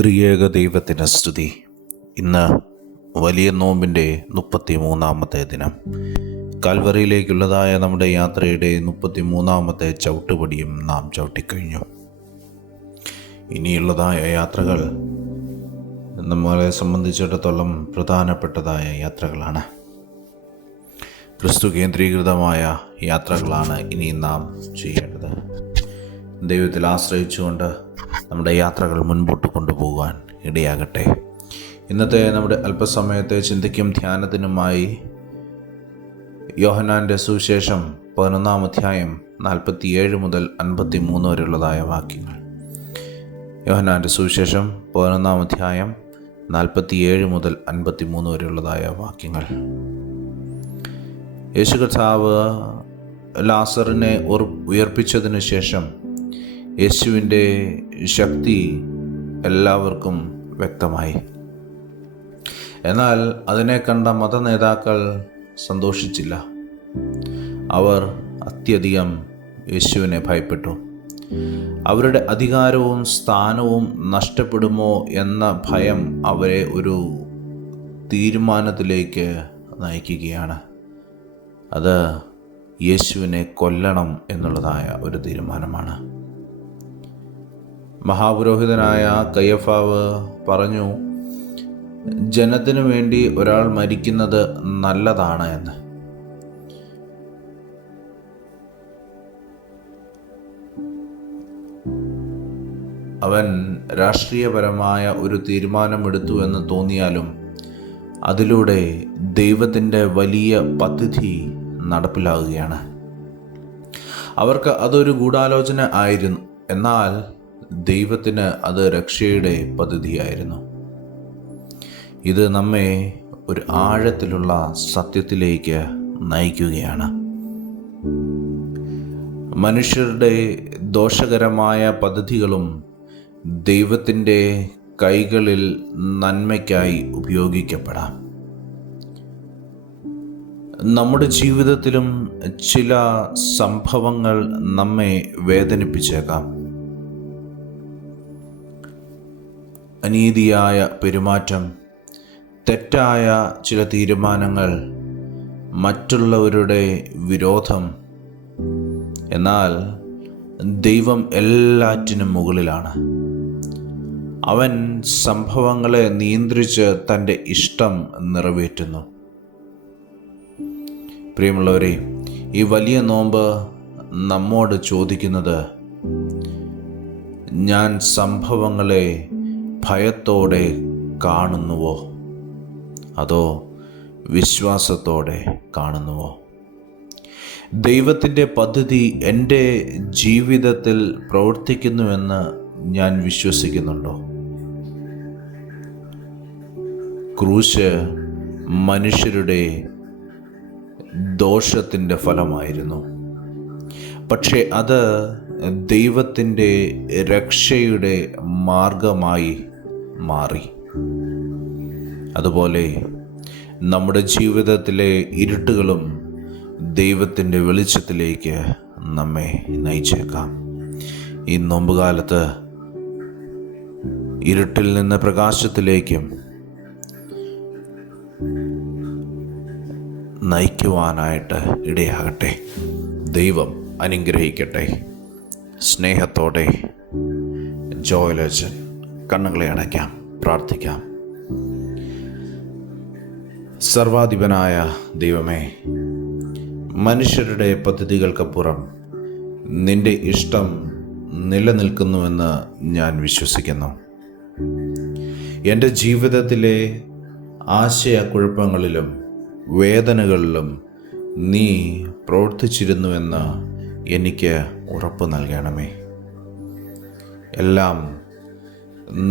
ത്രിയേക ദൈവത്തിന് സ്തുതി. ഇന്ന് വലിയ നോമ്പിൻ്റെ 33-ാമത്തെ ദിനം. കാൽവറിയിലേക്കുള്ളതായ നമ്മുടെ യാത്രയുടെ 33-ാമത്തെ ചവിട്ടുപടിയും നാം ചവിട്ടിക്കഴിഞ്ഞു. ഇനിയുള്ളതായ യാത്രകൾ നമ്മളെ സംബന്ധിച്ചിടത്തോളം പ്രധാനപ്പെട്ടതായ യാത്രകളാണ്. ക്രിസ്തു കേന്ദ്രീകൃതമായ യാത്രകളാണ് ഇനി നാം ചെയ്യേണ്ടത്. ദൈവത്തിൽ ആശ്രയിച്ചുകൊണ്ട് നമ്മുടെ യാത്രകൾ മുൻപോട്ട് കൊണ്ടുപോകാൻ ഇടയാകട്ടെ. ഇന്നത്തെ നമ്മുടെ അല്പസമയത്തെ ചിന്തയ്ക്കും ധ്യാനത്തിനുമായി യോഹന്നാൻ്റെ സുവിശേഷം 11-ാം അധ്യായം 47 മുതൽ 53 വരെയുള്ളതായ വാക്യങ്ങൾ. യോഹന്നാൻ്റെ സുവിശേഷം 11-ാം അധ്യായം 47 മുതൽ 53 വരെയുള്ളതായ വാക്യങ്ങൾ. യേശു കർത്താവ് ലാസറിനെ ഉയർപ്പിച്ചതിന് ശേഷം യേശുവിൻ്റെ ശക്തി എല്ലാവർക്കും വ്യക്തമായി. എന്നാൽ അതിനെ കണ്ട മതനേതാക്കൾ സന്തോഷിച്ചില്ല. അവർ അത്യധികം യേശുവിനെ ഭയപ്പെട്ടു. അവരുടെ അധികാരവും സ്ഥാനവും നഷ്ടപ്പെടുമോ എന്ന ഭയം അവരെ ഒരു തീരുമാനത്തിലേക്ക് നയിക്കുകയാണ്. അത് യേശുവിനെ കൊല്ലണം എന്നുള്ളതായ ഒരു തീരുമാനമാണ്. മഹാപുരോഹിതനായ കയ്യഫാവ് പറഞ്ഞു, ജനത്തിനു വേണ്ടി ഒരാൾ മരിക്കുന്നത് നല്ലതാണ് എന്ന്. അവൻ രാഷ്ട്രീയപരമായ ഒരു തീരുമാനമെടുത്തു എന്ന് തോന്നിയാലും അതിലൂടെ ദൈവത്തിൻ്റെ വലിയ പദ്ധതി നടപ്പിലാവുകയാണ്. അവർക്ക് അതൊരു ഗൂഢാലോചന ആയിരുന്നു, എന്നാൽ ദൈവത്തിന് അത് രക്ഷയുടെ പദ്ധതിയായിരുന്നു. ഇത് നമ്മെ ഒരു ആഴത്തിലുള്ള സത്യത്തിലേക്ക് നയിക്കുകയാണ്. മനുഷ്യരുടെ ദോഷകരമായ പദ്ധതികളും ദൈവത്തിൻ്റെ കൈകളിൽ നന്മയ്ക്കായി ഉപയോഗിക്കപ്പെടാം. നമ്മുടെ ജീവിതത്തിലും ചില സംഭവങ്ങൾ നമ്മെ വേദനിപ്പിച്ചേക്കാം. അനീതിയായ പെരുമാറ്റം, തെറ്റായ ചില തീരുമാനങ്ങൾ, മറ്റുള്ളവരുടെ വിരോധം. എന്നാൽ ദൈവം എല്ലാറ്റിനും മുകളിലാണ്. അവൻ സംഭവങ്ങളെ നിയന്ത്രിച്ച് തൻ്റെ ഇഷ്ടം നിറവേറ്റുന്നു. പ്രിയമുള്ളവരെ, ഈ വലിയ നോമ്പ് നമ്മോട് ചോദിക്കുന്നത്, ഞാൻ സംഭവങ്ങളെ ഭയത്തോടെ കാണുന്നുവോ അതോ വിശ്വാസത്തോടെ കാണുന്നുവോ? ദൈവത്തിൻ്റെ പദ്ധതി എൻ്റെ ജീവിതത്തിൽ പ്രവർത്തിക്കുന്നുവെന്ന് ഞാൻ വിശ്വസിക്കുന്നുണ്ടോ? ക്രൂശ് മനുഷ്യരുടെ ദോഷത്തിൻ്റെ ഫലമായിരുന്നു. പക്ഷേ അത് ദൈവത്തിൻ്റെ രക്ഷയുടെ മാർഗമായി മാറി. അതുപോലെ നമ്മുടെ ജീവിതത്തിലെ ഇരുട്ടുകളും ദൈവത്തിൻ്റെ വെളിച്ചത്തിലേക്ക് നമ്മെ നയിച്ചേക്കാം. ഈ നോമ്പുകാലത്ത് ഇരുട്ടിൽ നിന്ന് പ്രകാശത്തിലേക്കും നയിക്കുവാനായിട്ട് ഇടയാകട്ടെ. ദൈവം അനുഗ്രഹിക്കട്ടെ. സ്നേഹത്തോടെ ജോയലച്ചൻ. കണ്ണുകളെ അടയ്ക്കാം, പ്രാർത്ഥിക്കാം. സർവാധിപനായ ദൈവമേ, മനുഷ്യരുടെ പദ്ധതികൾക്കപ്പുറം നിന്റെ ഇഷ്ടം നിലനിൽക്കുന്നുവെന്ന് ഞാൻ വിശ്വസിക്കുന്നു. എൻ്റെ ജീവിതത്തിലെ ആശയക്കുഴപ്പങ്ങളിലും വേദനകളിലും നീ പ്രവർത്തിച്ചിരുന്നുവെന്ന് എനിക്ക് ഉറപ്പ് നൽകണമേ. എല്ലാം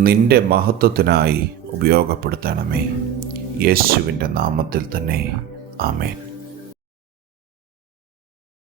നിന്റെ മഹത്വത്തിനായി ഉപയോഗപ്പെടുത്തണമേ. യേശുവിൻ്റെ നാമത്തിൽ തന്നെ ആമേൻ.